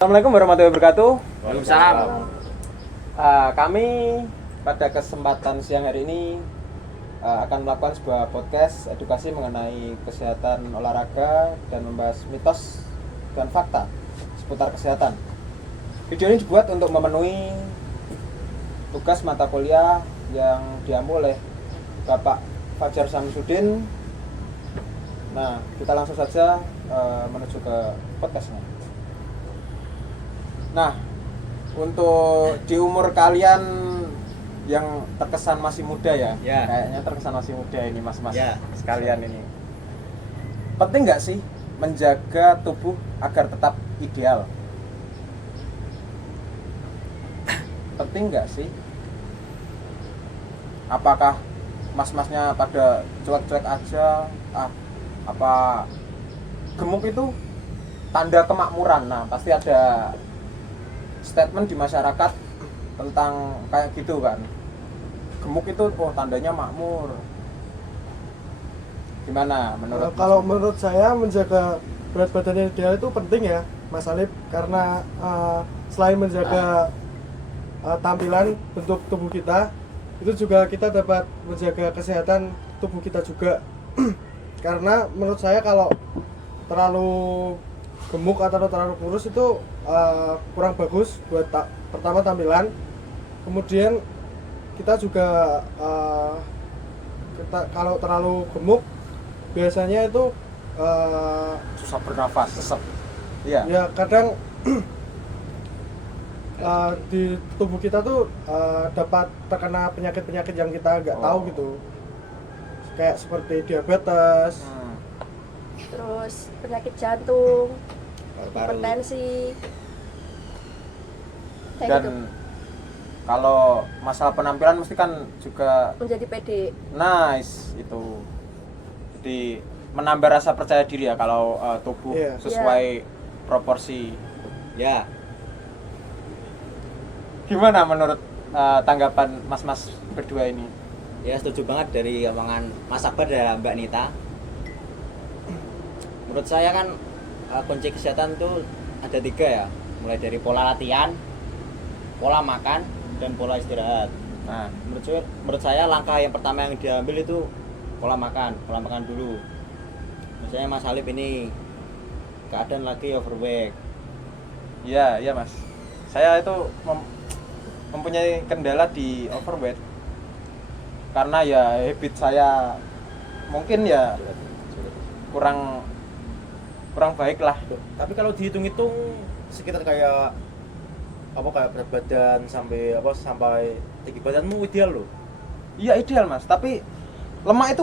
Assalamualaikum warahmatullahi wabarakatuh. Waalaikumsalam. Kami pada kesempatan siang hari ini akan melakukan sebuah podcast edukasi mengenai kesehatan olahraga dan membahas mitos dan fakta seputar kesehatan. Video ini dibuat untuk memenuhi tugas mata kuliah yang diambil oleh Bapak Fajar Samsudin. Nah, kita langsung saja menuju ke podcastnya. Nah, untuk di umur kalian yang terkesan masih muda ya, kayaknya terkesan masih muda ini mas-mas sekalian ini. Penting nggak sih menjaga tubuh agar tetap ideal? Penting nggak sih? Apakah mas-masnya pada cuek-cuek aja? Apa gemuk itu tanda kemakmuran? Nah, pasti ada statement di masyarakat tentang kayak gitu kan, gemuk itu tandanya makmur. Gimana menurut kalau menurut saya menjaga berat badan ideal itu penting ya Mas Alif, karena selain menjaga tampilan bentuk tubuh kita, itu juga kita dapat menjaga kesehatan tubuh kita juga. Karena menurut saya kalau terlalu gemuk atau terlalu kurus itu kurang bagus buat pertama tampilan, kemudian kita juga kalau terlalu gemuk biasanya itu susah bernafas, sesek. Iya. Ya kadang di tubuh kita tuh dapat terkena penyakit-penyakit yang kita nggak tahu gitu, kayak seperti diabetes, terus penyakit jantung, hipertensi, kayak Dan gitu. kalau masalah penampilan mesti kan juga Menjadi pede. nice itu. Jadi menambah rasa percaya diri ya kalau tubuh sesuai proporsi. Ya. Gimana menurut tanggapan mas-mas berdua ini? Ya, setuju banget dari omongan Mas Akbar dan Mbak Nita. Menurut saya kan kunci kesehatan tuh ada 3 ya, mulai dari pola latihan, pola makan, dan pola istirahat. Nah, menurut saya langkah yang pertama yang diambil itu pola makan dulu. Misalnya Mas Alif ini keadaan lagi overweight. Iya mas. Saya itu mempunyai kendala di overweight karena ya habit saya mungkin ya kurang baik lah. Tapi kalau dihitung-hitung sekitar kayak berat badan sampai tinggi badanmu ideal loh. Iya ideal mas, tapi lemak itu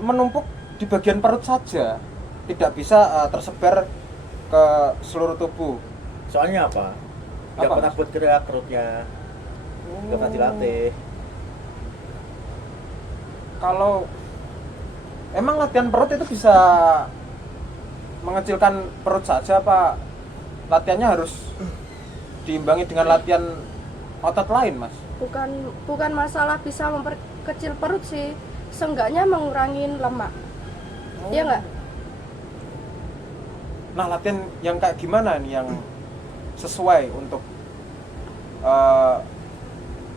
menumpuk di bagian perut saja, tidak bisa tersebar ke seluruh tubuh. Soalnya apa? Nggak Apa, pernah Mas? buat gerak perutnya, nggak pernah dilatih. Kalau emang latihan perut itu bisa mengecilkan perut saja, apa latihannya harus diimbangi dengan latihan otot lain mas? Bukan masalah bisa memperkecil perut sih, seenggaknya mengurangin lemak. Iya nggak? Nah latihan yang kayak gimana nih yang sesuai untuk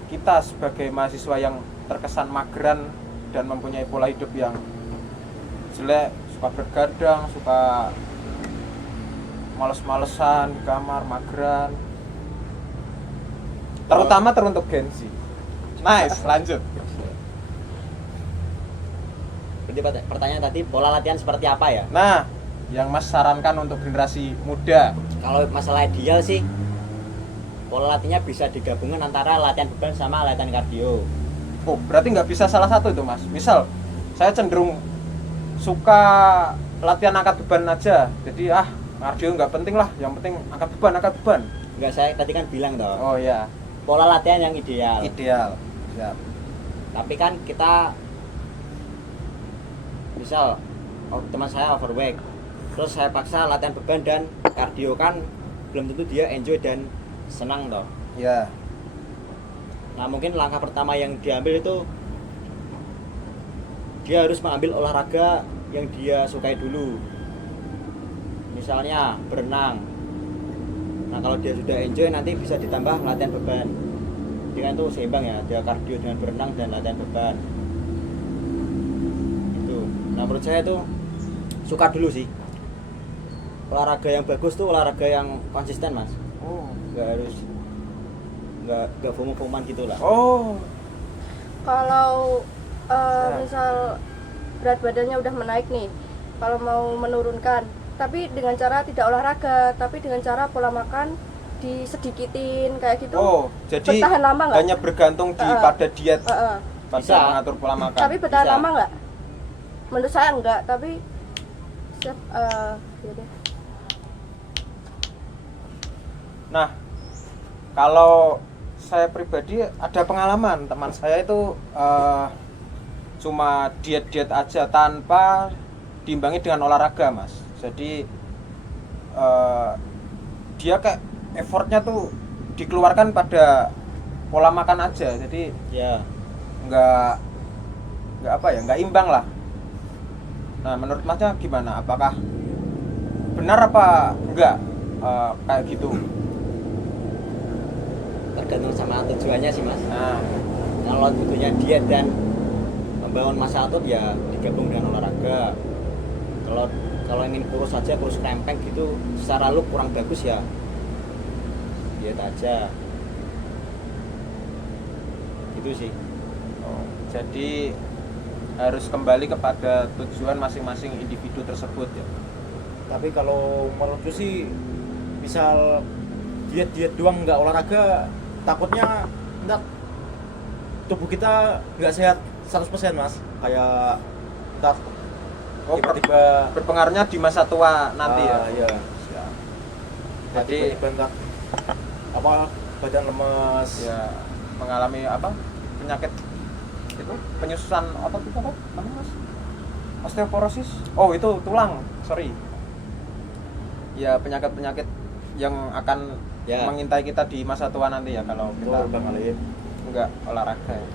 kita sebagai mahasiswa yang terkesan mageran dan mempunyai pola hidup yang jelek, suka bergadang, suka males-malesan di kamar, mageran, terutama teruntuk Gen Z. Nice, lanjut. Jadi pertanyaan tadi pola latihan seperti apa ya? Nah, yang mas sarankan untuk generasi muda. Kalau masalah ideal sih, pola latihannya bisa digabungkan antara latihan beban sama latihan kardio. Oh, berarti nggak bisa salah satu itu mas. Misal, saya cenderung suka latihan angkat beban aja. Jadi kardio nggak penting lah. Yang penting angkat beban. Enggak, saya tadi kan bilang toh. Oh ya, Pola latihan yang ideal. ideal. Siap. Tapi kan kita misal teman saya overweight, terus saya paksa latihan beban dan kardio, kan belum tentu dia enjoy dan senang toh. Ya. Nah, mungkin langkah pertama yang diambil itu dia harus mengambil olahraga yang dia sukai dulu. Misalnya berenang, Nah kalau dia sudah enjoy nanti bisa ditambah latihan beban. Jadi kan itu seimbang ya, ada kardio dengan berenang dan latihan beban. Itu. Nah menurut saya itu suka dulu sih. Olahraga yang bagus tuh olahraga yang konsisten mas. Oh. Nggak FOMO-FOMOan gitu lah. Oh. Kalau misal berat badannya udah menaik nih, kalau mau menurunkan, tapi dengan cara tidak olahraga, tapi dengan cara pola makan disedikitin kayak gitu. Oh, jadi bertahan lama nggak? hanya bergantung pada diet, pada Bisa. mengatur pola makan. Tapi bertahan Bisa. lama nggak? Menurut saya enggak, tapi ya deh. Nah, kalau saya pribadi ada pengalaman teman saya itu cuma diet aja tanpa diimbangi dengan olahraga mas. Jadi dia kayak effortnya tuh dikeluarkan pada pola makan aja. Jadi Ya. nggak imbang lah. Nah menurut masnya gimana? Apakah benar apa enggak kayak gitu? Tergantung sama tujuannya sih mas. Nah, Kalau butuhnya diet dan membangun massa otot ya digabung dengan olahraga. Kalau ingin kurus saja, kurus krempeng gitu, secara look kurang bagus ya diet aja. Itu sih. jadi harus kembali kepada tujuan masing-masing individu tersebut ya. Tapi kalau menurutku sih misal diet doang nggak olahraga, takutnya ntar tubuh kita nggak sehat 100% mas. Kayak ntar tiba-tiba Berpengaruhnya di masa tua nanti ya. Iya. Jadi Tiba-tiba ntar apa badan lemes. ya mengalami apa? Penyakit itu penyusutan otot itu apa? Namanya mas? Osteoporosis. Oh itu tulang. Sorry. Ya penyakit-penyakit yang akan Ya. mengintai kita di masa tua nanti ya kalau kita Bang Ali. nggak olahraga ya.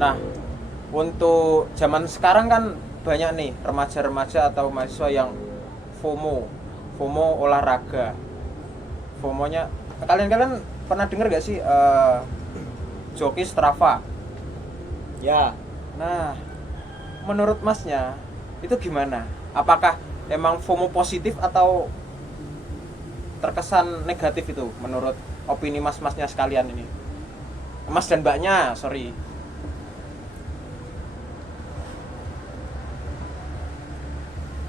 Nah untuk zaman sekarang kan banyak nih remaja-remaja atau mahasiswa yang FOMO olahraga. FOMO-nya kalian pernah dengar gak sih joki Strava? Ya. Nah menurut masnya itu gimana? Apakah emang FOMO positif atau terkesan negatif itu menurut opini mas-masnya sekalian ini? Mas dan mbaknya, sorry.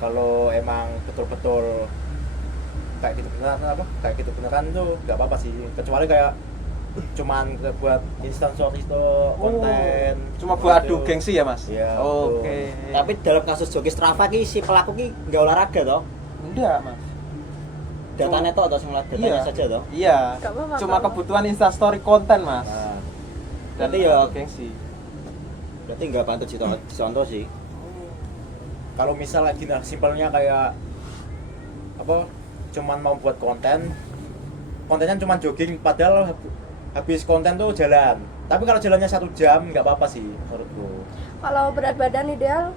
Kalau emang betul-betul kayak gitu beneran apa? Kayak gitu beneran tuh nggak apa-apa sih. Kecuali kayak cuman buat instan story itu konten. Cuma buat gitu. adu gengsi ya mas? Iya, Oke. Tapi dalam kasus joki Strava ki si pelaku ki nggak olahraga toh? enggak mas. Datanya toh atau ngeliat datanya saja toh? Iya. Nggak apa-apa, Cuma nggak apa-apa. kebutuhan instastory konten mas. Nah, Dan Berarti ya- adu gengsi. Berarti nggak patut dicontoh sih. kalau misal lagi simpelnya kayak apa? Cuman mau buat kontennya cuman jogging padahal habis konten tuh jalan. Tapi kalau jalannya 1 jam nggak apa-apa sih menurutku. Kalau berat badan ideal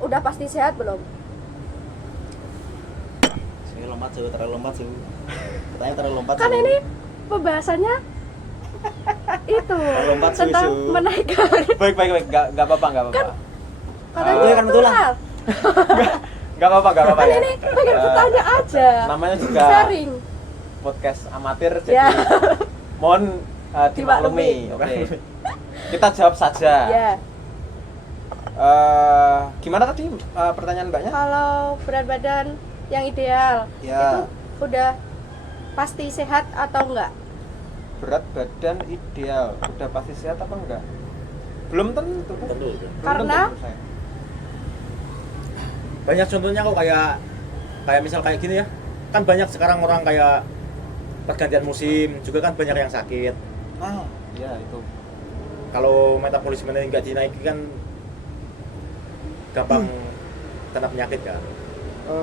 udah pasti sehat belum? Ini lompat sih, terlalu lompat sih. Katanya terlalu lompat. Kan Su. ini pembahasannya itu Lompat, Su, tentang Su. menaikkan. Baik, nggak apa-apa. Katanya Iya kan, betul lah. natural. Nggak apa-apa Kan ya. ini pengen bertanya aja. Namanya juga Sharing. podcast amatir, jadi Ya. mohon dimaklumi. Oke. Kita jawab saja. Ya. Gimana tadi pertanyaan mbaknya? Kalau berat badan yang ideal Ya. itu udah pasti sehat atau enggak? Berat badan ideal udah pasti sehat apa enggak? Belum tentu. Tentu. Belum Karena? tentu, sayang. Banyak contohnya kok kayak misal kayak gini ya. Kan banyak sekarang orang kayak pergantian musim juga kan banyak yang sakit. Ya itu. Kalau metabolismenya nggak dinaiki kan gampang kena penyakit kan.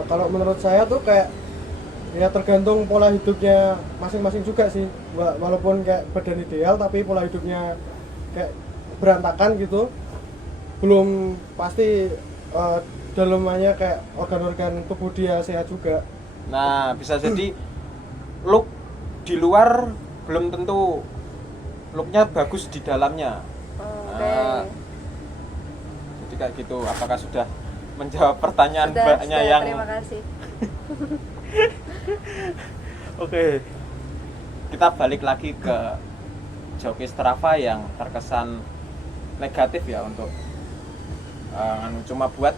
Kalau menurut saya tuh kayak ya tergantung pola hidupnya masing-masing juga sih. Walaupun kayak badan ideal tapi pola hidupnya kayak berantakan gitu, belum pasti dalamannya kayak organ-organ tubuh dia sehat juga. Nah, bisa jadi look di luar belum tentu looknya bagus di dalamnya. Oke. Nah, jadi kayak gitu. Apakah sudah menjawab pertanyaan Sudah, mbaknya yang terima kasih. Oke. Kita balik lagi ke joki Strava yang terkesan negatif ya untuk cuma buat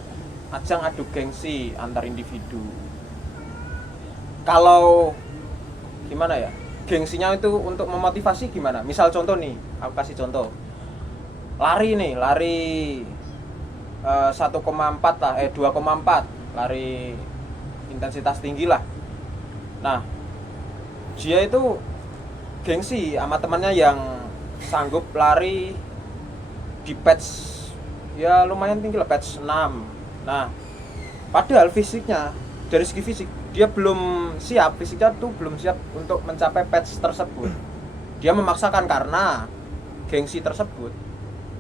ajang adu gengsi antar individu. Kalau gimana ya? Gengsinya itu untuk memotivasi gimana? Misal contoh nih, aku kasih contoh. Lari nih, lari 1,4 lah, 2,4, lari intensitas tinggi lah. Nah, dia itu gengsi sama temannya yang sanggup lari di patch ya lumayan tinggi lah, patch 6. Nah, padahal fisiknya, dari segi fisik dia belum siap, fisiknya tuh belum siap untuk mencapai patch tersebut. Dia memaksakan karena gengsi tersebut.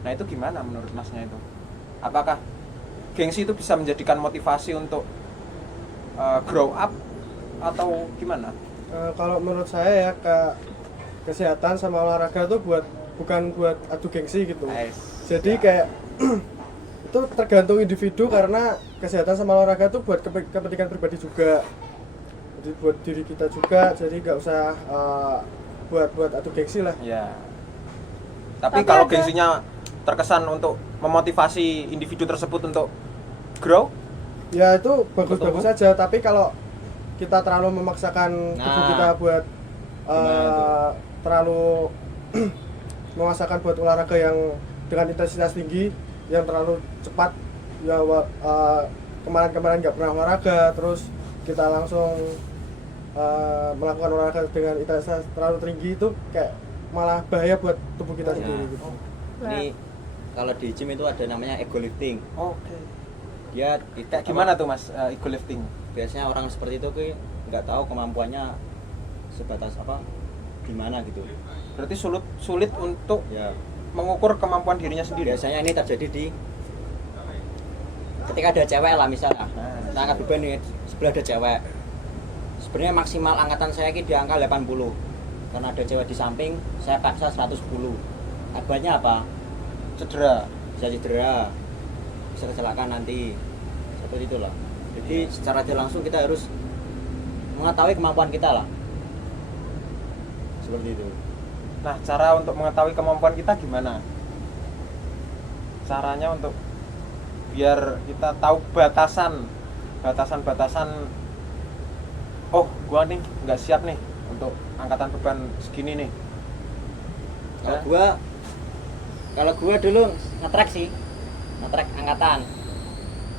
Nah, itu gimana menurut masnya itu? Apakah gengsi itu bisa menjadikan motivasi untuk grow up atau gimana? Kalau menurut saya ya, kesehatan sama olahraga tuh bukan buat adu gengsi gitu. Jadi kayak itu tergantung individu, karena kesehatan sama olahraga tuh buat kepentingan pribadi juga. Jadi buat diri kita juga, jadi nggak usah buat adu gengsi lah. Ya. Tapi Tapi kalau ada- gengsinya terkesan untuk memotivasi individu tersebut untuk grow, Ya itu bagus-bagus Betul. saja, tapi kalau kita terlalu memaksakan tubuh Nah. kita buat Gimana tuh? terlalu memaksakan buat olahraga yang dengan intensitas tinggi, yang terlalu cepat, ya kemarin-kemarin nggak pernah olahraga, terus kita langsung melakukan olahraga dengan intensitas terlalu tinggi, itu kayak malah bahaya buat tubuh kita Ya. sendiri gitu. Ini kalau di gym itu ada namanya ego lifting. oke. Dia Kayak gimana tuh Mas ego lifting? Biasanya orang seperti itu tuh nggak tahu kemampuannya sebatas apa, gimana gitu. Berarti sulit untuk Ya, mengukur kemampuan dirinya sendiri. biasanya ini terjadi di ketika ada cewek lah misalnya. Kita angkat beban nih, sebelah ada cewek. Sebenarnya maksimal angkatan saya ini di angka 80. Karena ada cewek di samping, saya paksa 110. Akibatnya apa? Cedera. Bisa cedera, bisa kecelakaan nanti, seperti itulah. Jadi secara tidak langsung kita harus mengetahui kemampuan kita lah, seperti itu. Nah, cara untuk mengetahui kemampuan kita gimana? Caranya untuk biar kita tahu batasan. Oh, gua nih nggak siap nih untuk angkatan beban segini nih. Kalau gua dulu nge-track sih, nge-track angkatan.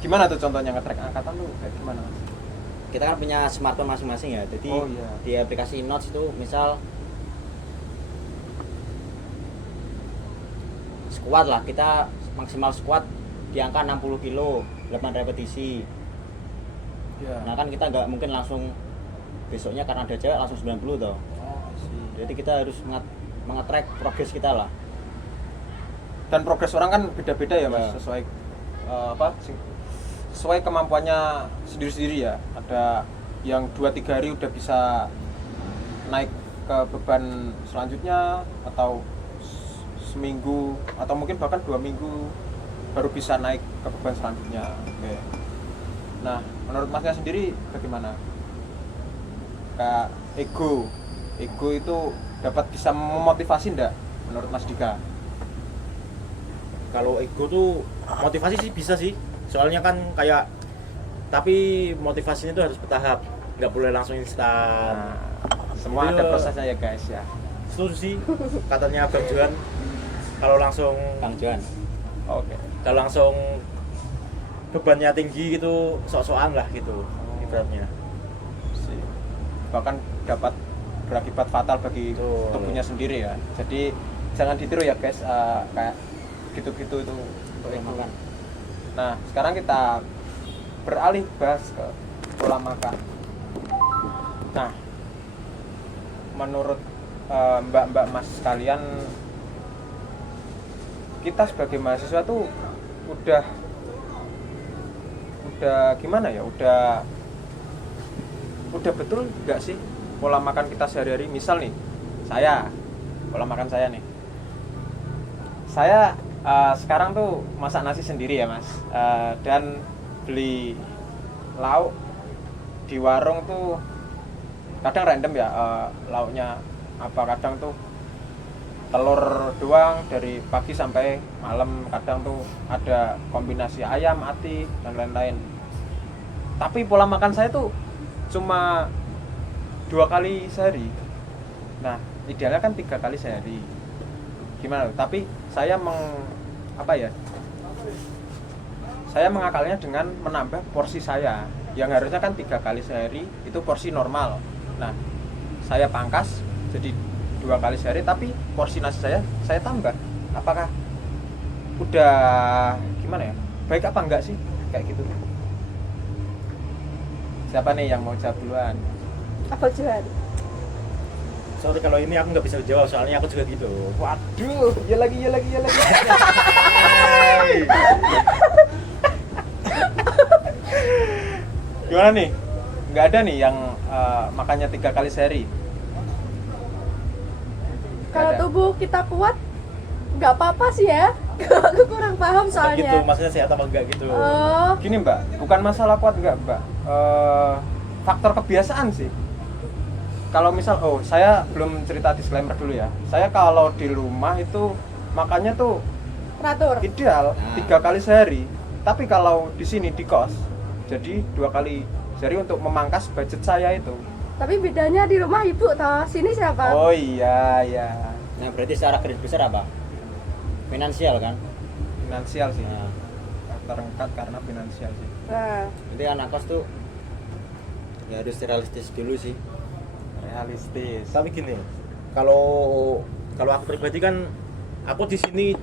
Gimana tuh contohnya nge-track angkatan tuh kayak gimana, Mas? Kita kan punya smartphone masing-masing ya, jadi Oh, iya. di aplikasi Notes itu misal squat lah, kita maksimal squat di angka 60 kilo, 8 repetisi. Ya. Nah kan kita nggak mungkin langsung besoknya karena ada cewek langsung 90 toh. Oh, I see. Jadi kita harus mengetrack progres kita lah. Dan progres orang kan beda-beda ya, Mas, Ya. sesuai kemampuannya sendiri-sendiri ya. Ada yang 2-3 hari udah bisa naik ke beban selanjutnya, atau seminggu, atau mungkin bahkan 2 minggu baru bisa naik ke beban selanjutnya. Oke. Nah, menurut Masnya sendiri bagaimana? Kayak ego itu dapat bisa memotivasi enggak menurut Mas Dika? Kalau ego tuh motivasi sih bisa sih, soalnya kan kayak, tapi motivasinya tuh harus bertahap, nggak boleh langsung instan. Nah, semua Jadi, ada prosesnya ya guys ya. Setuju sih katanya Bang Johan, kalau langsung Kang Johan. Oke. kalau langsung bebannya tinggi gitu, sok-sokan lah gitu ibaratnya. Bahkan dapat berakibat fatal bagi Betul. tubuhnya sendiri ya. Jadi jangan ditiru ya guys, kayak gitu-gitu itu untuk ego. Makan. Nah, sekarang kita beralih bahas ke pola makan. Nah, menurut mbak-mbak Mas sekalian, kita sebagai mahasiswa tuh udah gimana ya? Udah betul nggak sih pola makan kita sehari-hari. Misal nih, pola makan saya nih. Saya sekarang tuh masak nasi sendiri ya mas, dan beli lauk di warung tuh kadang random ya, lauknya apa, kadang tuh telur doang dari pagi sampai malam, kadang tuh ada kombinasi ayam, ati, dan lain-lain. Tapi pola makan saya tuh cuma 2 kali sehari. Nah, idealnya kan 3 kali sehari. Gimana? Tapi saya saya mengakalnya dengan menambah porsi saya. Yang harusnya kan 3 kali sehari itu porsi normal. Nah, saya pangkas jadi 2 kali sehari, tapi porsi nasi saya tambah. Apakah udah gimana ya? Baik apa enggak sih? Kayak gitu. Siapa nih yang mau jawab duluan? Apa Juhan? Sorry kalau ini aku nggak bisa jawab, soalnya aku juga gitu. Waduh, ya lagi. Gimana nih? Nggak ada nih yang makannya 3 kali sehari? Kalau Nggak ada. tubuh kita kuat, nggak apa-apa sih ya. Aku kurang paham Gitu, soalnya. maksudnya sehat apa enggak gitu. Oh, Gini mbak, bukan masalah kuat nggak mbak, faktor kebiasaan sih. Kalau misal, saya belum cerita disclaimer dulu ya. Saya kalau di rumah itu makannya tuh teratur. ideal Nah. 3 kali sehari. Tapi kalau di sini di kos, jadi 2 kali sehari untuk memangkas budget saya itu. Tapi bedanya di rumah ibu toh, sini siapa? Oh iya. Nah, berarti secara garis besar apa? Finansial kan? Finansial sih. Nah, Terangkat karena finansial sih. Nah, berarti anak kos tuh ya harus realistis dulu sih. Realistis. Tapi gini, kalau aku pribadi kan aku di sini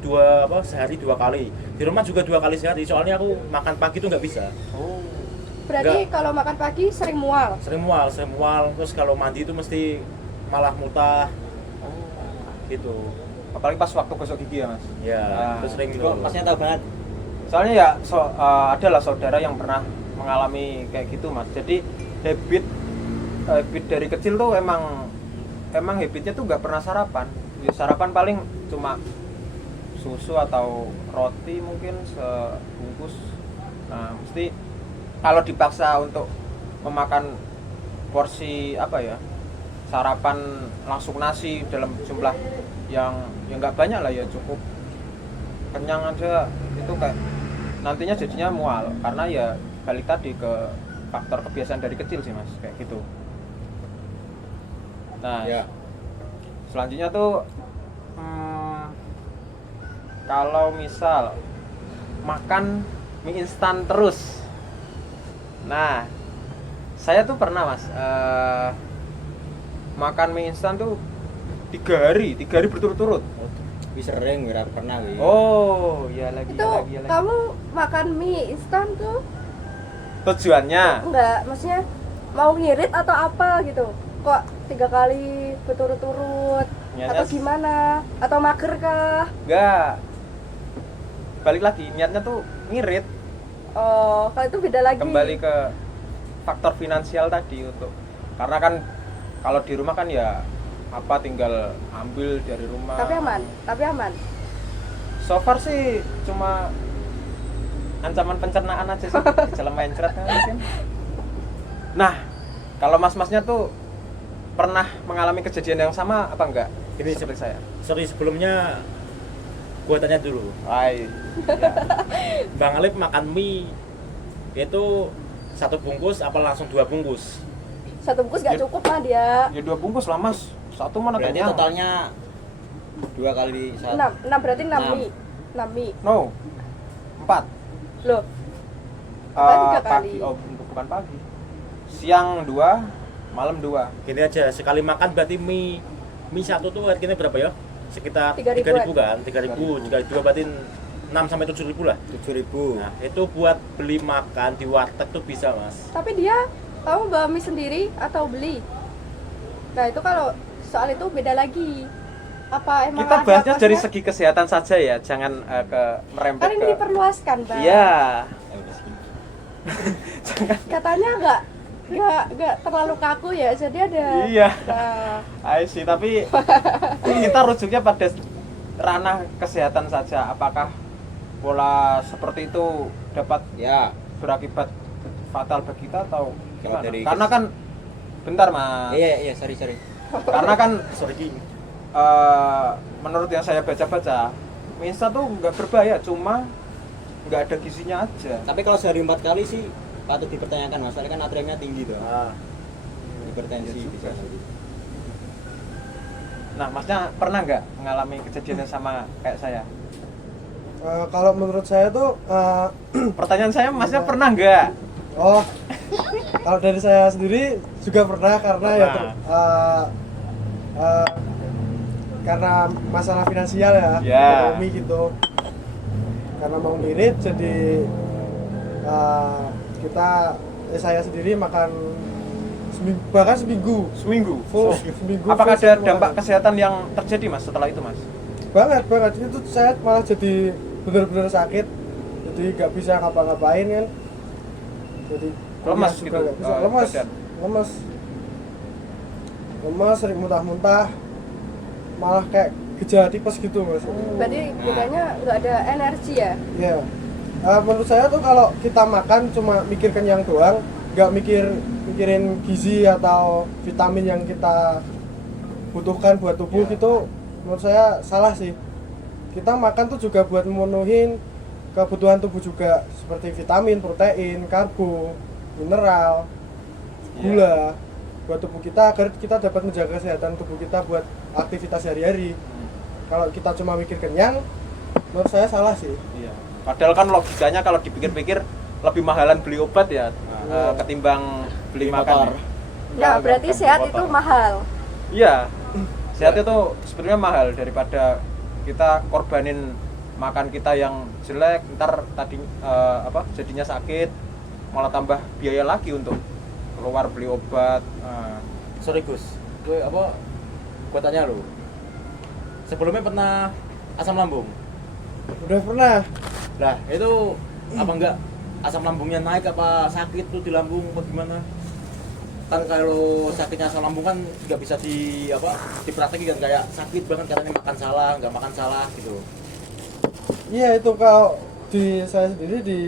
sehari 2 kali. Di rumah juga 2 kali sehari. Soalnya aku makan pagi tuh nggak bisa. Oh. berarti Nggak. kalau makan pagi sering mual. Sering mual. Terus kalau mandi itu mesti malah muntah gitu. Apalagi pas waktu gosok gigi ya mas. Ya, Nah, terus sering Kok pasnya tahu banget? Soalnya ya adalah saudara yang pernah mengalami kayak gitu mas. Jadi habit dari kecil tuh emang habitnya tuh nggak pernah sarapan. Ya, sarapan paling cuma susu atau roti mungkin sebungkus. Nah mesti kalau dipaksa untuk memakan porsi sarapan langsung nasi dalam jumlah yang nggak banyak lah ya, cukup kenyang aja, itu kayak nantinya jadinya mual karena ya balik tadi ke faktor kebiasaan dari kecil sih mas, kayak gitu. Nah Ya. selanjutnya tuh kalau misal makan mie instan terus, nah saya tuh pernah mas makan mie instan tuh 3 hari berturut-turut. Bisa sering nggak pernah gitu. Oh ya lagi. Kamu makan mie instan tuh Tujuannya enggak, maksudnya mau ngirit atau apa gitu? Kok 3 kali berturut-turut? Niatnya Atau gimana? Atau mager kah? enggak, balik lagi niatnya tuh ngirit, Oh, kalau itu beda lagi. kembali ke faktor finansial tadi, untuk karena kan kalau di rumah kan ya tinggal ambil dari rumah. Tapi aman. So far sih cuma ancaman pencernaan aja sih, gejala mencret kan mungkin. Nah, kalau mas-masnya tuh pernah mengalami kejadian yang sama apa enggak? Ini Seperti saya. Sorry sebelumnya gua tanya dulu. Ay, Bang Alip makan mie itu 1 bungkus apa langsung 2 bungkus? 1 bungkus gak Ya. cukup lah dia. ya 2 bungkus lah mas, 1 mana Berarti kenyang. totalnya 2 kali 1. 6 berarti 6 Enam. mie. 6 mie. No, 4. Loh, Apa 3 pagi, kali? bukan pagi. Siang 2, malam 2. Gini aja, sekali makan berarti mie 1 tuh harganya berapa ya? Sekitar 3.000-an. 3.000 kan? 3.000, jika 2 berarti 6 sampai 7.000 lah. 7.000. Nah, itu buat beli makan di warteg tuh bisa, Mas. tapi kamu bawa mie sendiri atau beli? Nah, itu kalau soal itu beda lagi. Apa emang Kita ada bahasnya dari kosnya? segi kesehatan saja ya, jangan merembet Kan ini ke. diperluaskan, Bang. Iya. Katanya nggak nggak terlalu kaku ya, jadi ada. Iya. Nah, I see, tapi kita rujuknya pada ranah kesehatan saja. Apakah pola seperti itu dapat Ya, berakibat fatal bagi kita atau Kalau gimana? dari Karena kan bentar Mas. iya, sorry. Karena kan Sorry King. menurut yang saya baca-baca, mie instan tuh nggak berbahaya, cuma nggak ada gizinya aja. Tapi kalau sehari 4 kali sih patut dipertanyakan Mas, soalnya kan natriumnya tinggi tuh. Nah, Hipertensi Iya juga bisa. sih. Nah, Masnya pernah nggak mengalami kejadian yang sama kayak saya? Kalau menurut saya tuh Pertanyaan saya, Masnya pernah nggak? oh kalau dari saya sendiri juga pernah karena ya karena masalah finansial ya, Ya. ekonomi gitu. Karena mau ngirit jadi saya sendiri makan bahkan seminggu Seminggu. full seminggu. Apakah full ada itu dampak makan. kesehatan yang terjadi Mas setelah itu Mas? banget itu saya malah jadi benar-benar sakit, jadi nggak bisa ngapa-ngapain kan, jadi Lemas kuliah juga gitu, nggak bisa. lemas badan. lemas sering muntah-muntah, malah kayak gejala tipes gitu Mas. berarti bedanya nggak ada energi ya. Ya, menurut saya tuh kalau kita makan cuma mikir kenyang doang, nggak mikirin gizi atau vitamin yang kita butuhkan buat tubuh gitu, menurut saya salah sih. Kita makan tuh juga buat memenuhi kebutuhan tubuh juga, seperti vitamin, protein, karbo, mineral, gula buat tubuh kita agar kita dapat menjaga kesehatan tubuh kita buat aktivitas sehari-hari. Kalau kita cuma mikir kenyang, menurut saya salah sih. Iya. Padahal kan logikanya kalau dipikir-pikir lebih mahalan beli obat ya ketimbang beli makan. motor. Nah, berarti sehat itu mahal. Iya. Sehat itu sebenarnya mahal daripada kita korbanin makan kita yang jelek, ntar tadi jadinya sakit, malah tambah biaya lagi untuk keluar beli obat. sorry Gus. Gue gue tanya lu. Sebelumnya pernah asam lambung? Udah pernah. Lah, itu apa enggak asam lambungnya naik apa sakit tuh di lambung apa gimana? Kan kalau sakitnya asam lambung kan nggak bisa dipraktekin kan, kayak sakit banget katanya makan salah, nggak makan salah gitu. Iya, itu kalau di saya sendiri, di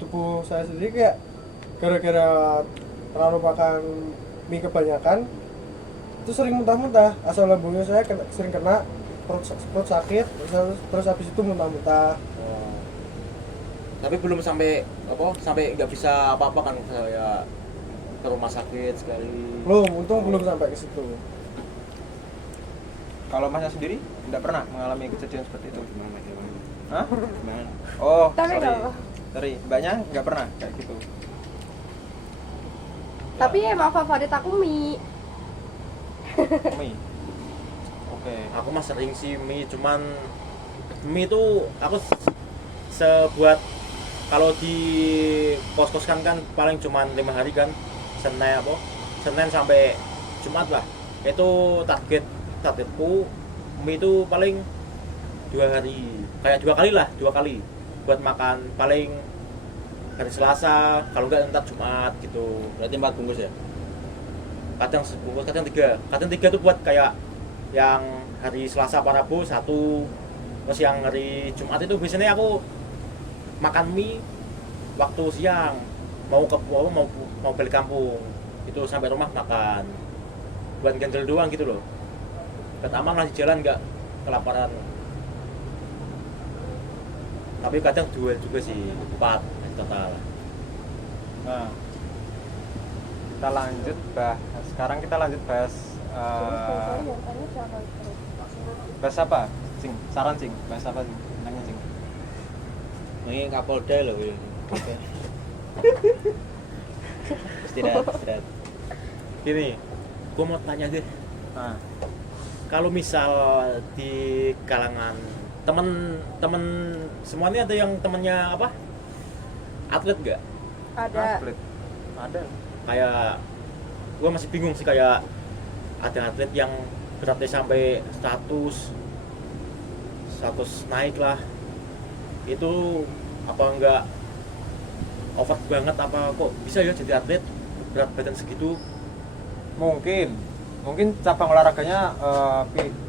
tubuh saya sendiri kayak gara-gara terlalu makan mie kebanyakan itu sering muntah-muntah, asam lambungnya saya sering kena, perut sakit, terus habis itu muntah-muntah. Tapi belum sampai nggak bisa apa-apa kan, saya ke rumah sakit sekali. Untung belum sampai ke situ. Kalau Masnya sendiri tidak pernah mengalami kejadian seperti itu? Hah? Gimana? Oh, Tapi sorry. kalau Sorry, Mbaknya nggak pernah kayak gitu. tapi emang favorit aku mie. Mie. Oke. Aku mah sering sih mie, cuman mie itu aku sebuat kalau di kos-kos kan paling cuman 5 hari kan, Senin sampai Jumat lah. Itu targetku mie itu paling 2 hari, kayak 2 kali buat makan, paling hari Selasa, kalau enggak entar Jumat gitu. Berarti 4 bungkus ya? Kadang sebungkus, kadang 3 tuh buat kayak yang hari Selasa Rabu 1, terus yang hari Jumat itu biasanya aku makan mie waktu siang, mau balik kampung, itu sampai rumah makan buat ganjel doang gitu loh, aman lah di jalan, nggak kelaparan. Tapi kadang 2 juga sih, 4 total. Nah, sekarang kita lanjut bahas bahas apa? Cing, saran Cing, bahas apa Cing? Nanya Cing. Ini Kapolda loh ini. Oke. Istirahat. Gini, gua mau tanya deh, Nah, kalau misal di kalangan temen semuanya ada yang temennya atlet nggak? Ada. atlet. Ada. Kayak gue masih bingung sih, kayak ada atlet yang beratnya sampai 100 naik lah, itu apa enggak over banget, apa kok bisa ya jadi atlet? berat badan segitu? Mungkin cabang olahraganya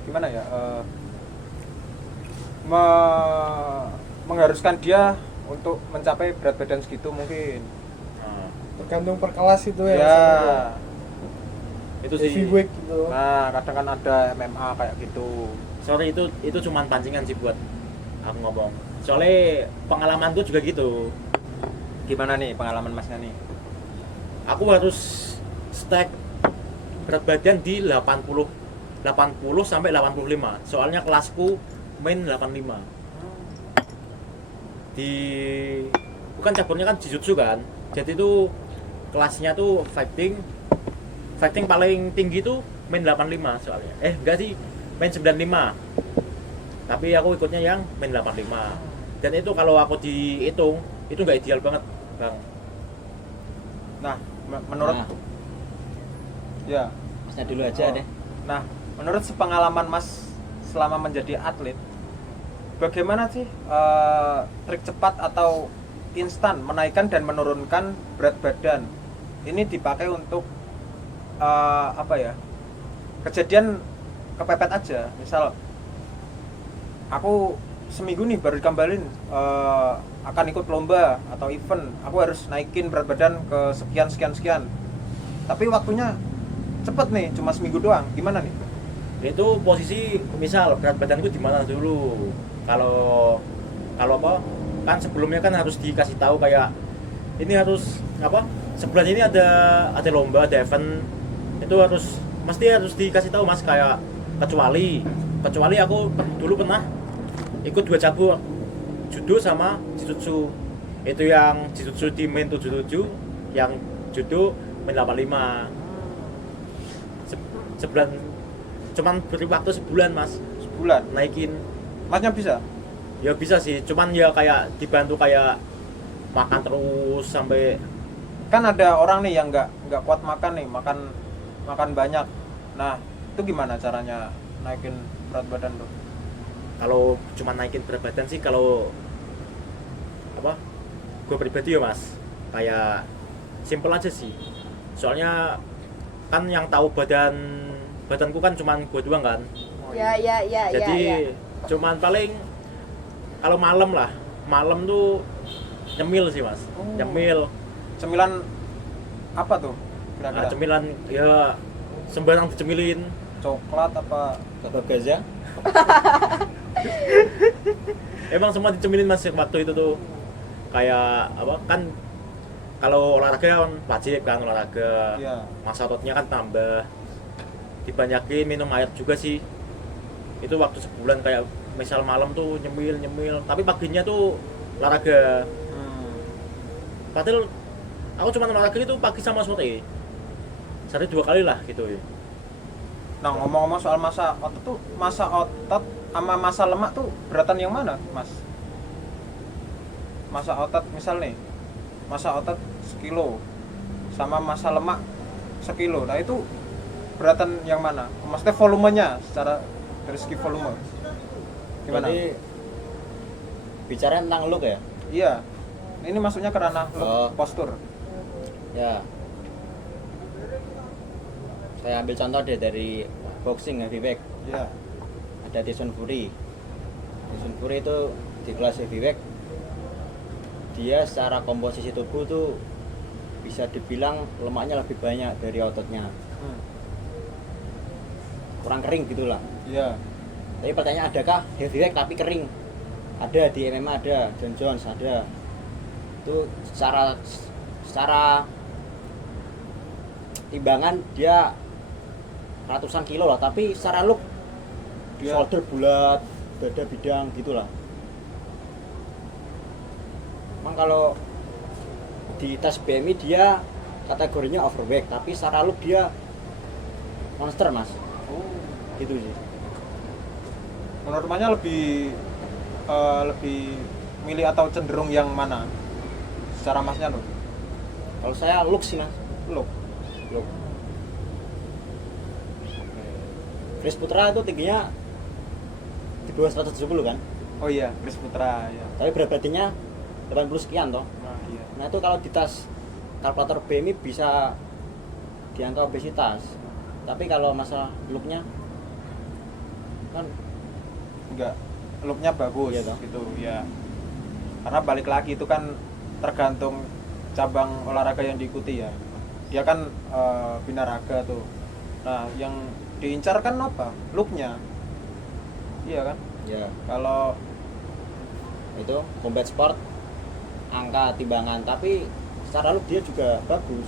gimana ya, mengharuskan dia untuk mencapai berat badan segitu mungkin. Nah, Tergantung per kelas itu ya. Ya, itu sih. Heavyweight gitu. nah kadang kan ada MMA kayak gitu. Sorry, itu cuman pancingan sih buat aku ngomong. Soalnya pengalamanku juga gitu. Gimana nih pengalaman masnya nih? Aku harus stack berat badan di 80 sampai 85. Soalnya kelasku main 85. Di bukan cabangnya kan jiu-jitsu kan. Jadi itu kelasnya tuh fighting paling tinggi tuh main 85 soalnya. Enggak sih, main 95. Tapi aku ikutnya yang main 85. Dan itu kalau aku dihitung itu nggak ideal banget, Bang. Nah, menurut Nah, ya, Masnya dulu aja Oh. deh. Nah, menurut sepengalaman Mas selama menjadi atlet, bagaimana sih trik cepat atau instan menaikkan dan menurunkan berat badan? Ini dipakai untuk apa ya? Kejadian kepepet aja. Misal aku seminggu nih baru dikembalin akan ikut lomba atau event, aku harus naikin berat badan ke sekian. Tapi waktunya cepet nih, cuma seminggu doang. Gimana nih? Itu posisi misal berat badanku di mana dulu. Kalau apa? Kan sebelumnya kan harus dikasih tahu kayak ini harus apa? Sebulan ini ada lomba, ada event. Itu mesti harus dikasih tahu Mas, kayak kecuali aku dulu pernah ikut 2 cabur, judo sama jitsu. Itu yang jitsu di main 77, yang judo main 85. Sebulan, cuman beri waktu sebulan Mas, Sebulan. naikin. Masnya bisa? Ya bisa sih, cuman ya kayak dibantu kayak makan terus sampai. Kan ada orang nih yang nggak kuat makan nih, makan banyak. Nah, itu gimana caranya naikin berat badan tuh? Kalau cuma naikin berat badan sih, kalau apa, gue pribadi ya Mas, kayak simple aja sih. Soalnya kan yang tahu badanku kan cuma gue doang kan. Ya. Jadi cuman paling kalau malam tuh nyemil sih Mas. Oh. Nyemil. Cemilan apa tuh? Nah, Kira-kira cemilan ya sembarang dicemilin. coklat apa? Kata Gaza. Emang semua dicemilin Mas waktu itu tuh. Kayak apa kan, kalau olahraga kan wajib kan olahraga. Iya. Masa ototnya kan tambah. Dibanyakin minum air juga sih. Itu waktu sebulan, kayak misal malam tuh nyemil, tapi paginya tuh olahraga. Padahal aku cuma olahraga itu pagi sama sore. Sehari 2 kali lah gitu ya. Nah, ngomong-ngomong soal masa otot sama masa lemak tuh beratan yang mana, Mas? Masa otot misal nih, masa otot 1 kilo sama masa lemak 1 kilo. Nah, itu beratan yang mana? Maksudnya volumenya, secara dari segi volume. Gimana? Jadi bicara tentang look ya. Iya. Ini maksudnya ke ranah Oh. postur. Ya. Saya ambil contoh deh dari boxing heavyweight. Iya. Ada Tyson Fury. Tyson Fury itu di kelas heavyweight, dia secara komposisi tubuh tuh bisa dibilang lemaknya lebih banyak dari ototnya. Kurang kering gitulah. Iya. Tapi pertanyaan, adakah heavyweight tapi kering? Ada, di MMA ada, John Jones ada. Itu secara timbangan dia ratusan kilo lah, tapi secara look Dia- shoulder bulat, dada bidang gitulah. Emang kalau di tes BMI dia kategorinya overweight, tapi secara look dia monster Mas. Gitu sih. Menurut Masnya lebih milih atau cenderung yang mana? Secara Masnya loh. Kalau saya look sih Mas. Look. Look. Chris Putra itu tingginya di bawah 170 kan, Oh iya, Chris Putra ya. tapi berat badannya 80 sekian toh. Nah, iya. Nah itu kalau di tas kalkulator BMI bisa di angka obesitas. Tapi kalau masalah looknya kan enggak, looknya bagus Iya toh. gitu ya. Karena balik lagi itu kan tergantung cabang olahraga yang diikuti ya. Dia kan binaraga tuh. Nah yang diincar kan apa, looknya, iya kan. ya Kalau itu combat sport angka timbangan, tapi secara look dia juga bagus.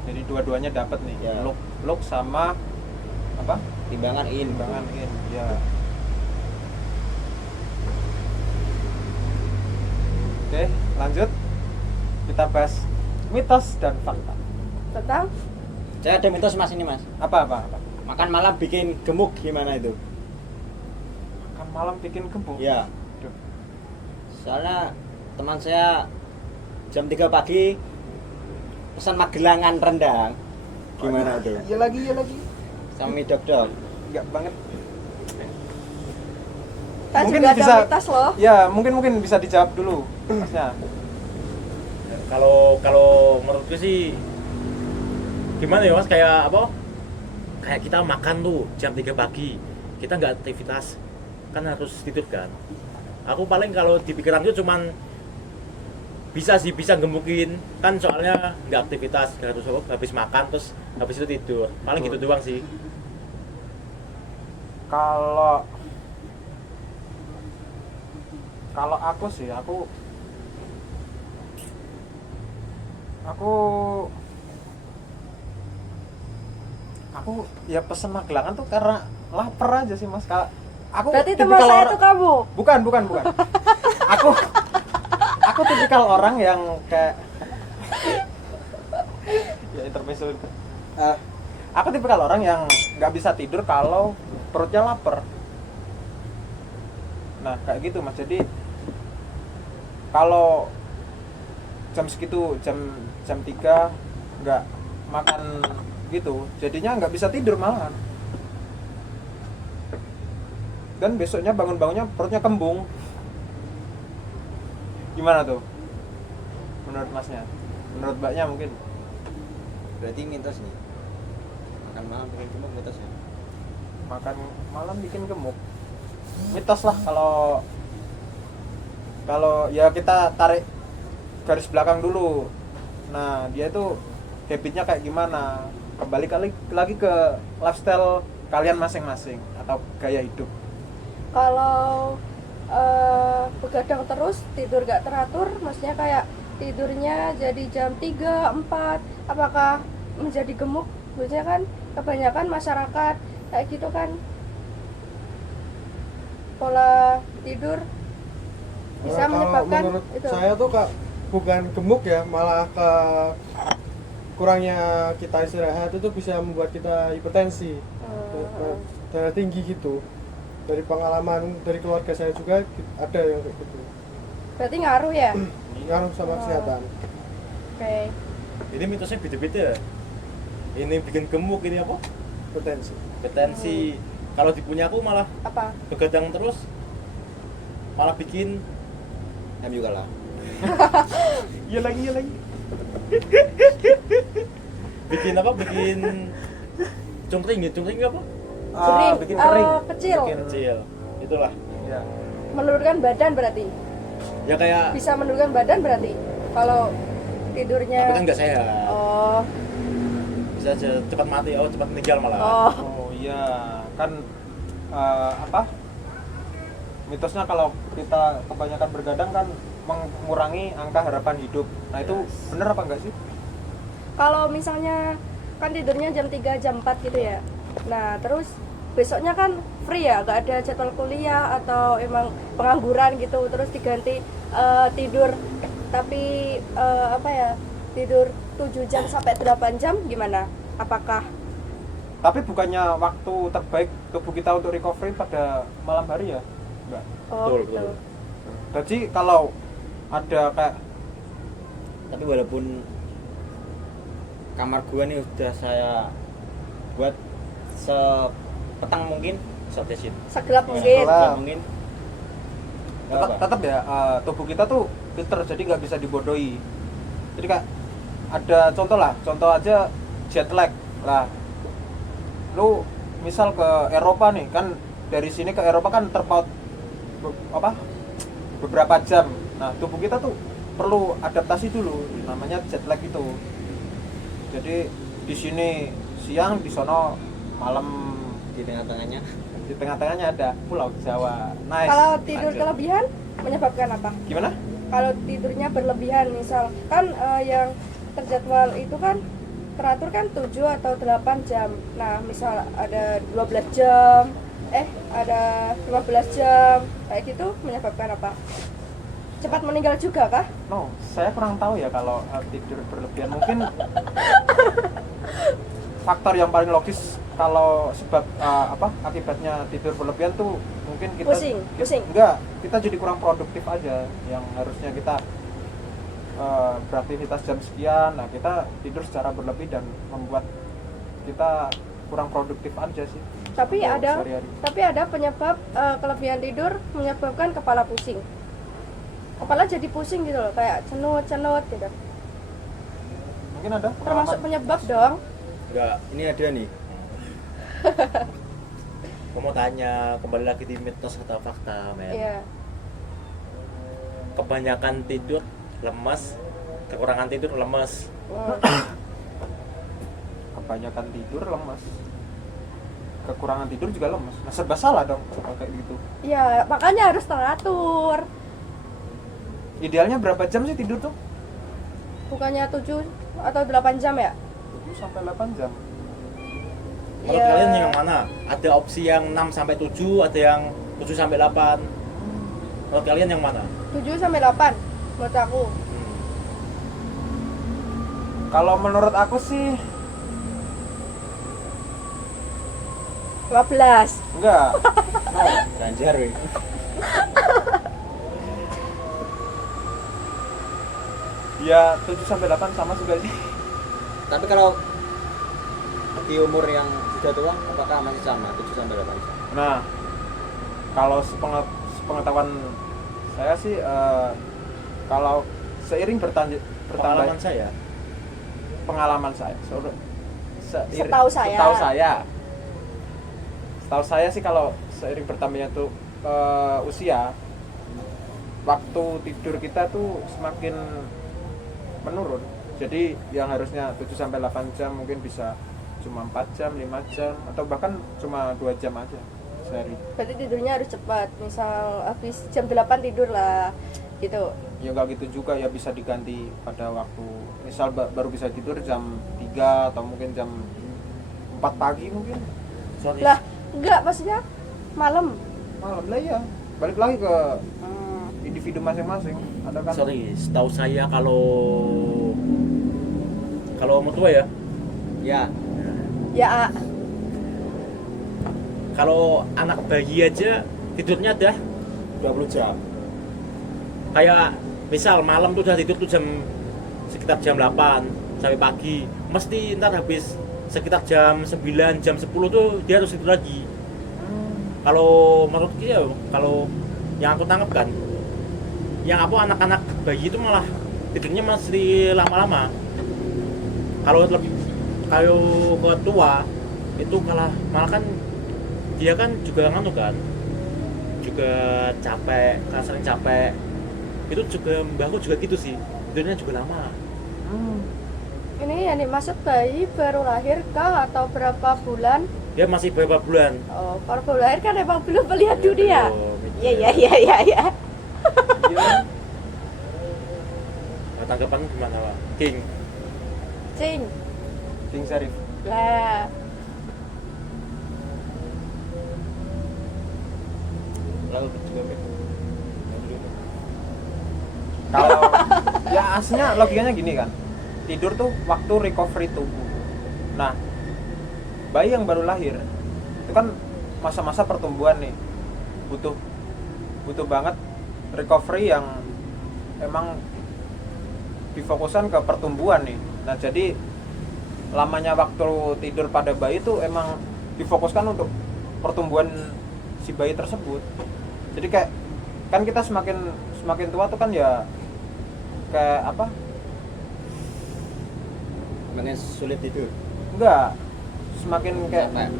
jadi dua-duanya dapat nih, Ya. look sama apa, Timbangan in. timbangan in ya. Oke, lanjut kita bahas mitos dan fakta. Tentang Saya ada mitos Mas ini Mas. Apa? Makan malam bikin gemuk gimana itu? Makan malam bikin gemuk. Ya. Aduh. Soalnya teman saya jam 3 pagi pesan magelangan rendang. Gimana itu? Iya lagi. Sama mie dok-dok. Enggak banget. kan Mungkin juga ada bisa- mitos loh. Ya, mungkin bisa dijawab dulu, Masnya. Kalau menurutku sih gimana ya Mas, kayak apa? Kayak kita makan tuh jam 3 pagi, kita nggak aktivitas, kan harus tidur kan. Aku paling kalau di pikiranku cuman bisa gemukin kan, soalnya nggak aktivitas, nggak harus habis makan terus habis itu tidur, paling gitu doang sih. Kalau aku sih, aku ya pesen magelangan tuh karena lapar aja sih Mas. Aku Berarti teman tipikal saya orang- itu kamu. Bukan. aku tipikal orang yang kayak ya intermezzo. Aku tipikal orang yang nggak bisa tidur kalau perutnya lapar. Nah kayak gitu Mas. Jadi kalau jam segitu, jam 3 nggak makan gitu, jadinya nggak bisa tidur malahan. Dan besoknya bangunnya perutnya kembung. Gimana tuh menurut Masnya? Menurut Mbaknya mungkin? Berarti mitos nih. Makan malam bikin gemuk mitos ya. Makan malam bikin gemuk, mitos lah. Kalau ya kita tarik garis belakang dulu. Nah dia itu habitnya kayak gimana, kembali lagi ke lifestyle kalian masing-masing atau gaya hidup. Kalau begadang terus, tidur gak teratur, maksudnya kayak tidurnya jadi jam 3, 4, apakah menjadi gemuk? Biasanya kan kebanyakan masyarakat kayak gitu kan, pola tidur bisa Kalau menyebabkan menurut itu. saya tuh Kak, bukan gemuk ya, malah ke kurangnya kita istirahat itu bisa membuat kita hipertensi, darah tinggi gitu. Dari pengalaman dari keluarga saya juga ada yang kayak gitu, Berarti ngaruh ya? ngaruh sama kesehatan. Oke. Ini mitosnya beda-beda. Ini bikin gemuk, ini apa? Hipertensi. Hipertensi. Kalau di punya aku malah Apa? begadang terus, malah bikin MU kalah. Iya lagi. bikin apa? Bikin cungkring apa? Kering, Bikin kering. kecil. Bikin Kecil. Itulah. ya. Menurunkan badan berarti. Ya kayak Bisa menurunkan badan berarti. Kalau tidurnya. tapi kan nggak sehat. Oh. Bisa aja cepat mati, cepat meninggal malah. Oh. Oh iya, kan apa? Mitosnya kalau kita kebanyakan bergadang kan mengurangi angka harapan hidup. Nah itu bener apa enggak sih? Kalau misalnya kan tidurnya jam 3, jam 4 gitu ya. Nah, terus besoknya kan free ya, gak ada jadwal kuliah atau emang pengangguran gitu, terus diganti tidur tapi apa ya? Tidur 7 jam sampai 8 jam gimana? Apakah Tapi bukannya waktu terbaik tubuh kita untuk recovery pada malam hari ya? Enggak. oh Betul, gitu. betul. Jadi kalau ada kayak Tapi walaupun kamar gua nih udah saya buat sepetang mungkin, Subdesit. Segelap mungkin. Segelap. mungkin. Nggak apa. tetap ya tubuh kita tuh filter, jadi nggak bisa dibodohi. Jadi kayak ada contoh aja jet lag lah. Lu misal ke Eropa nih kan, dari sini ke Eropa kan terpaut beberapa jam. Nah tubuh kita tuh perlu adaptasi dulu, namanya jet lag itu. Jadi di sini siang, di sono malam, Di tengah-tengahnya. di tengah-tengahnya ada Pulau Jawa. Nice. Kalau tidur Lanjut. kelebihan menyebabkan apa? Gimana? Kalau tidurnya berlebihan, misal kan yang terjadwal itu kan teratur kan 7 atau 8 jam. Nah, misal ada 12 jam, ada 15 jam, kayak gitu menyebabkan apa? Cepat meninggal juga kah? No, saya kurang tahu ya kalau tidur berlebihan. Mungkin faktor yang paling logis kalau sebab akibatnya tidur berlebihan tuh mungkin kita Pusing. Enggak, kita jadi kurang produktif aja. Yang harusnya kita beraktivitas jam sekian, nah kita tidur secara berlebih dan membuat kita kurang produktif aja sih. Tapi untuk ada sehari-hari. tapi ada penyebab kelebihan tidur menyebabkan kepala pusing. Kepala jadi pusing gitu loh, kayak cenut gitu. Mungkin ada Termasuk pengalaman? penyebab dong. Enggak, Ini ada nih. aku mau tanya kembali lagi di mitos atau fakta, men. Iya. Kebanyakan tidur lemes, kekurangan tidur lemes. Kebanyakan tidur lemes, kekurangan tidur juga lemes. Nah, serba salah dong kalau kayak gitu. Iya, makanya harus teratur. Idealnya berapa jam sih tidur tuh? Bukannya 7 atau 8 jam ya? 7 sampai 8 jam. Menurut Iya. kalian yang mana? Ada opsi yang 6 sampai 7, ada yang 7 sampai 8. Menurut kalian yang mana? 7 sampai 8 menurut aku. Kalau menurut aku sih 15. enggak. Ganjar weh. Ya 7 sampai 8 sama juga sih. Tapi kalau di umur yang sudah tua apakah masih sama 7 sampai 8 jam? Nah, kalau sepengetahuan saya sih kalau seiring bertambah Pengalaman saya, pengalaman saya, setahu saya sih kalau seiring bertambahnya tuh usia, waktu tidur kita tuh semakin menurun. Jadi yang harusnya 7 sampai 8 jam mungkin bisa cuma 4 jam, 5 jam atau bahkan cuma 2 jam aja sehari. Berarti tidurnya harus cepat. Misal habis jam 8 tidur lah gitu. Ya nggak gitu juga, ya bisa diganti pada waktu misal baru bisa tidur jam 3 atau mungkin jam 4 pagi mungkin. sorry. Lah, enggak maksudnya malam. Malam lah ya. Balik lagi ke individu masing-masing. Ada kan? Sorry, setahu saya kalau orang tua ya, Ya, Ya, kalau anak bayi aja tidurnya udah 20 jam. Kayak misal malam tuh udah tidur tuh sekitar jam 8 sampai pagi, mesti ntar habis sekitar jam 9, jam 10 tuh dia harus tidur lagi. Kalau menurut dia, kalau yang aku tangkap kan, yang anak-anak bayi itu malah tidurnya masih lama-lama. Kalau ke tua itu malah kan dia kan juga nganu kan, juga capek, kan sering capek. Itu juga mbakku juga gitu sih, tidurnya juga lama. ini yang dimaksud bayi baru lahir kah atau berapa bulan? Dia masih beberapa bulan. Oh, kalau baru lahir kan emang belum melihat Ya, dunia. belum. Iya. Nah, tanggapan gimana Pak? King? Cing. Ting Syarif. Lah, lalu kedua Kalau ya aslinya logikanya gini kan. Tidur tuh waktu recovery tubuh. Nah, bayi yang baru lahir itu kan masa-masa pertumbuhan nih. Butuh banget recovery yang emang difokuskan ke pertumbuhan nih. Nah, jadi lamanya waktu tidur pada bayi itu emang difokuskan untuk pertumbuhan si bayi tersebut. Jadi kayak kan kita semakin tua tuh kan ya kayak apa? makin sulit tidur. Enggak, semakin kayak Capek.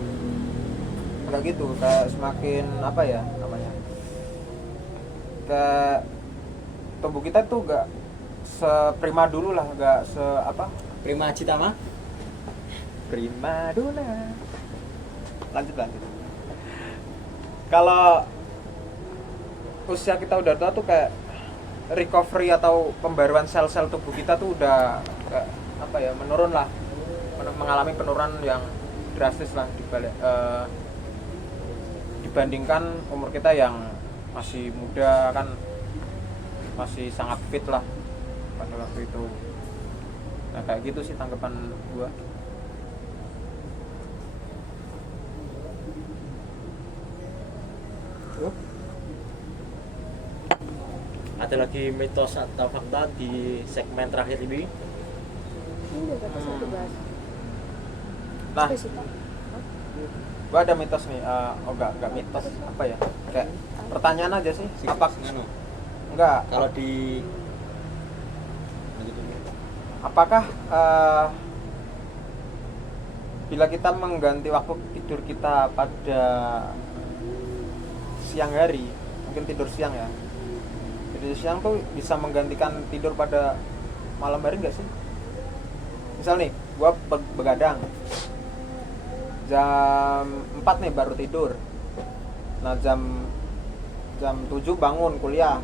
enggak gitu, kayak semakin apa ya namanya, kayak tubuh kita tuh enggak seprima dulu lah, enggak se apa, Prima Citama. prima dona. Lanjut. Kalau usia kita udah tua tuh kayak recovery atau pembaruan sel-sel tubuh kita tuh udah kayak apa ya, menurun lah, mengalami penurunan yang drastis lah dibandingkan umur kita yang masih muda kan, masih sangat fit lah pada waktu itu. Nah kayak gitu sih tanggapan gua. Ada lagi mitos atau fakta di segmen terakhir ini? Ini udah batas satu bahas. Nah, Spesifik. gua ada mitos nih, enggak mitos, apa ya, kayak pertanyaan aja sih, apa Anu, enggak, kalau di lanjut dulu. apakah bila kita mengganti waktu tidur kita pada siang hari, mungkin tidur siang ya, tidur siang tuh bisa menggantikan tidur pada malam hari nggak sih? Misal nih, gua begadang jam 4 nih baru tidur, nah jam 7 bangun kuliah,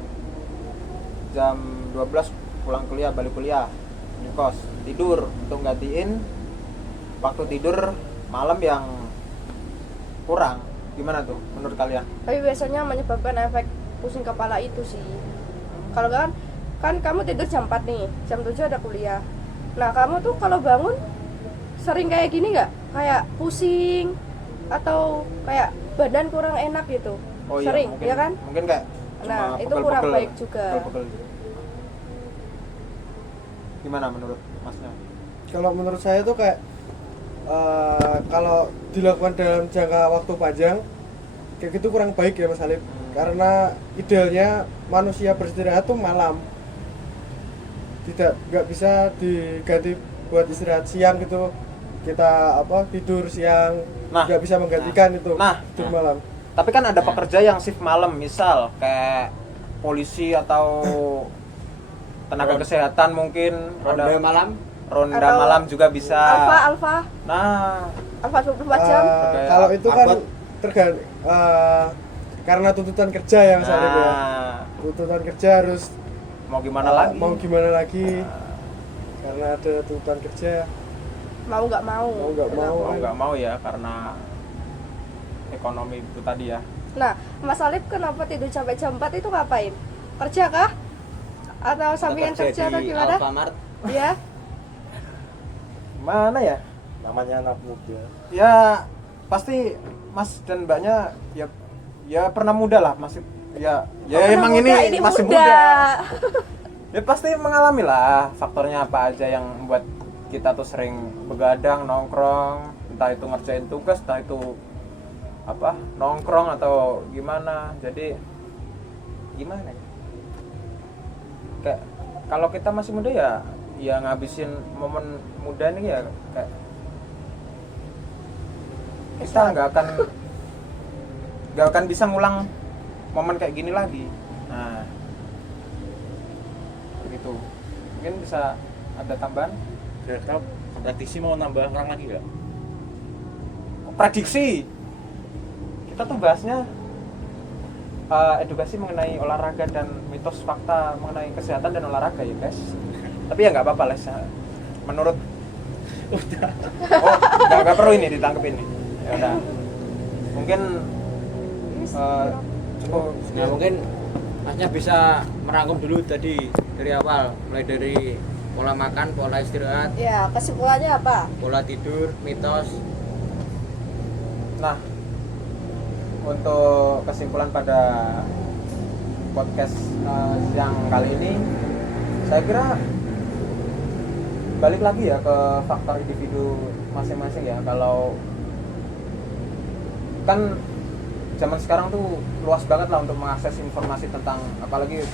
jam 12 pulang kuliah, balik kuliah di kos, tidur untuk gantiin waktu tidur malam yang kurang. Gimana tuh menurut kalian? Tapi biasanya menyebabkan efek pusing kepala itu sih. Kalau kan kamu tidur jam 4 nih, jam 7 ada kuliah. Nah, kamu tuh kalau bangun sering kayak gini nggak? Kayak pusing atau kayak badan kurang enak gitu. Oh iya, Sering, mungkin, ya kan? mungkin kayak Nah, cuma itu kurang pegel-pegel, baik juga. pegel-pegel gitu. Gimana menurut Masnya? Kalau menurut saya tuh kayak kalau dilakukan dalam jangka waktu panjang kayak gitu kurang baik ya Mas Alif. Karena idealnya manusia beristirahat tuh malam, nggak bisa diganti buat istirahat siang gitu. Kita tidur siang Nah, nggak bisa menggantikan itu tidur malam. Tapi kan ada pekerja yang shift malam, misal kayak polisi atau tenaga kesehatan, mungkin Ronda ada malam. ronda Atau malam juga bisa. Alfa Nah, 24 jam. Kayak Kalau itu kan abot. tergantung karena tuntutan kerja ya Mas Alif ya. nah, Tuntutan kerja harus mau gimana lagi? mau gimana lagi, karena ada tuntutan kerja. Mau nggak mau. Mau nggak mau. Mau nggak mau ya, karena ekonomi itu tadi ya. Nah, Mas Alif kenapa tidur sampai jam 4 itu ngapain? Kerja kah? Atau sampingan kerja atau di gimana? Alfamart. Iya. Mana ya? Namanya anak muda. Ya pasti Mas dan Mbaknya ya pernah muda lah, masih ya Oh, emang muda, ini masih muda. Ya pasti mengalami lah faktornya apa aja yang membuat kita tuh sering begadang, nongkrong, entah itu ngerjain tugas, entah itu nongkrong atau gimana. Jadi gimana ya, kayak kalau kita masih muda ya ngabisin momen muda nih ya, kayak kita nggak akan bisa ngulang momen kayak gini lagi. Nah begitu, mungkin bisa ada tambahan. Kira-kira prediksi mau nambah orang lagi nggak? Prediksi kita tuh bahasnya edukasi mengenai olahraga dan mitos fakta mengenai kesehatan dan olahraga ya guys. Tapi ya nggak apa-apa lah, menurut nggak perlu ini ditangkep ini. Ya udah, mungkin cukup. Nah, mungkin Masnya bisa merangkum dulu tadi dari awal, mulai dari pola makan, pola istirahat, Ya, kesimpulannya apa? pola tidur, mitos. Nah, untuk kesimpulan pada podcast yang kali ini, saya kira balik lagi ya ke faktor individu masing-masing ya. Kalau kan zaman sekarang tuh luas banget lah untuk mengakses informasi tentang, apalagi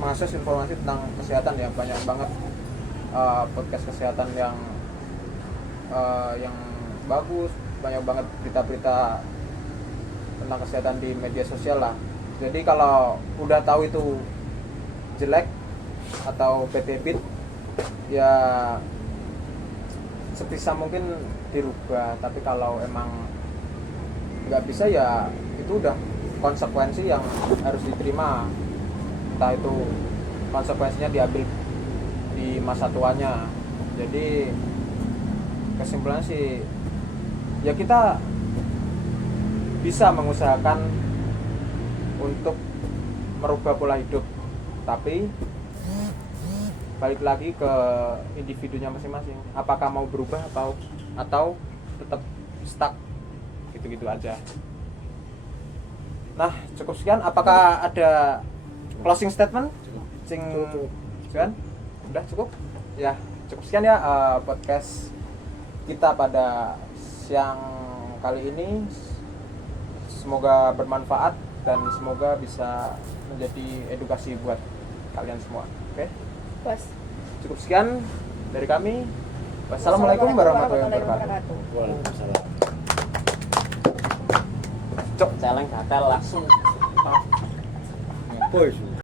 mengakses informasi tentang kesehatan ya, banyak banget podcast kesehatan yang yang bagus, banyak banget berita-berita tentang kesehatan di media sosial lah. Jadi kalau udah tahu itu jelek atau bad habit, ya sebisa mungkin dirubah. Tapi kalau emang nggak bisa, ya itu udah konsekuensi yang harus diterima, entah itu konsekuensinya diambil di masa tuanya. Jadi kesimpulannya sih, ya kita bisa mengusahakan untuk merubah pola hidup, tapi balik lagi ke individunya masing-masing, apakah mau berubah atau tetap stuck gitu-gitu aja. Nah, cukup sekian. Apakah ada closing statement? Cukup. Udah cukup? Ya, cukup sekian ya podcast kita pada siang kali ini. Semoga bermanfaat dan semoga bisa menjadi edukasi buat kalian semua. Oke? Bos. Cukup sekian dari kami. Wassalamualaikum warahmatullahi wabarakatuh. Waalaikumsalam. Cok. Celeng gatel langsung. Bos.